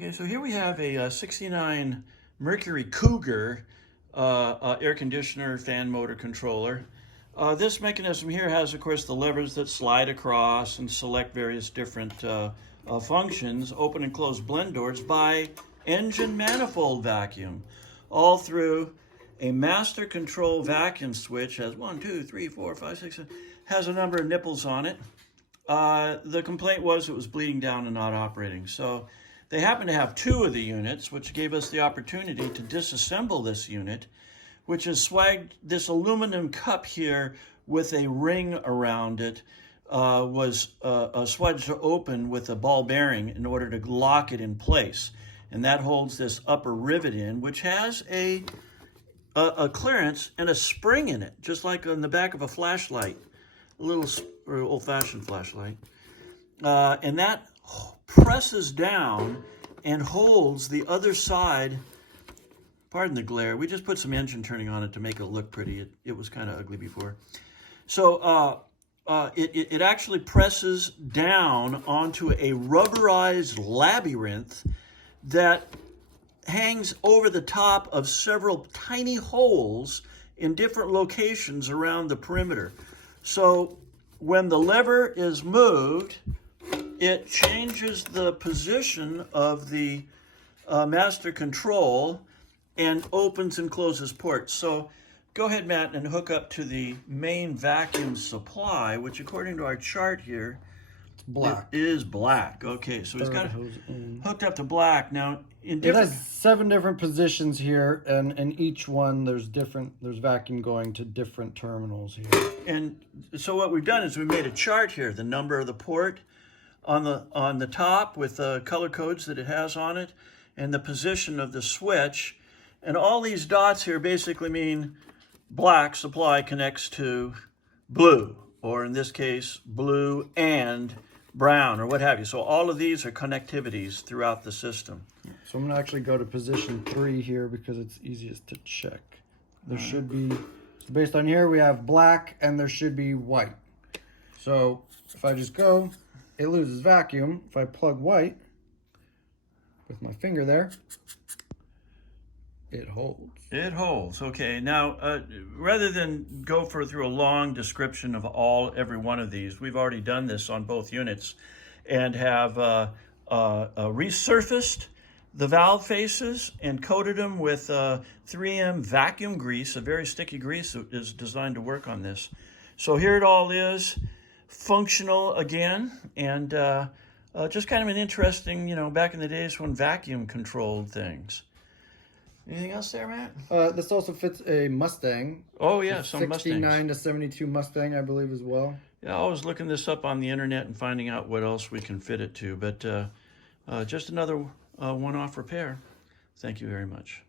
Okay, so here we have a 69 Mercury Cougar air conditioner fan motor controller. This mechanism here has, of course, the levers that slide across and select various different functions, open and close blend doors by engine manifold vacuum, all through a master control vacuum switch. Has 1, 2, 3, 4, 5, 6, has a number of nipples on it. The complaint was it was bleeding down and not operating. So they happen to have two of the units, which gave us the opportunity to disassemble this unit, which is swagged. This aluminum cup here with a ring around it was swudged open with a ball bearing in order to lock it in place. And that holds this upper rivet in, which has a clearance and a spring in it, just like on the back of a flashlight, a little or old-fashioned flashlight. And that presses down and holds the other side. Pardon the glare. We just put some engine turning on it to make it look pretty. It was kind of ugly before. So it actually presses down onto a rubberized labyrinth that hangs over the top of several tiny holes in different locations around the perimeter. So when the lever is moved, it changes the position of the master control and opens and closes ports. So go ahead, Matt, and hook up to the main vacuum supply, which according to our chart here, black. It is black. Okay, so he's got it hooked up to black. Now, it has 7 different positions here, and in each one there's vacuum going to different terminals here. And so what we've done is we made a chart here, the number of the port on the top with the color codes that it has on it, and the position of the switch. And all these dots here basically mean black supply connects to blue, or in this case, blue and brown, or what have you. So all of these are connectivities throughout the system. So I'm going to actually go to position 3 here because it's easiest to check. There should be, so based on here, we have black and there should be white. So if I just go, it loses vacuum. If I plug white with my finger there, it holds. It holds. Okay. Now, rather than go through a long description of every one of these, we've already done this on both units and have resurfaced the valve faces and coated them with 3M vacuum grease, a very sticky grease that is designed to work on this. So here it all is, functional again, and just kind of an interesting, back in the days when vacuum controlled things. Anything else there, Matt? This also fits a Mustang. Oh, yeah, some 69 to 72 Mustang, I believe, as well. Yeah, I was looking this up on the internet and finding out what else we can fit it to. But just another one-off repair. Thank you very much.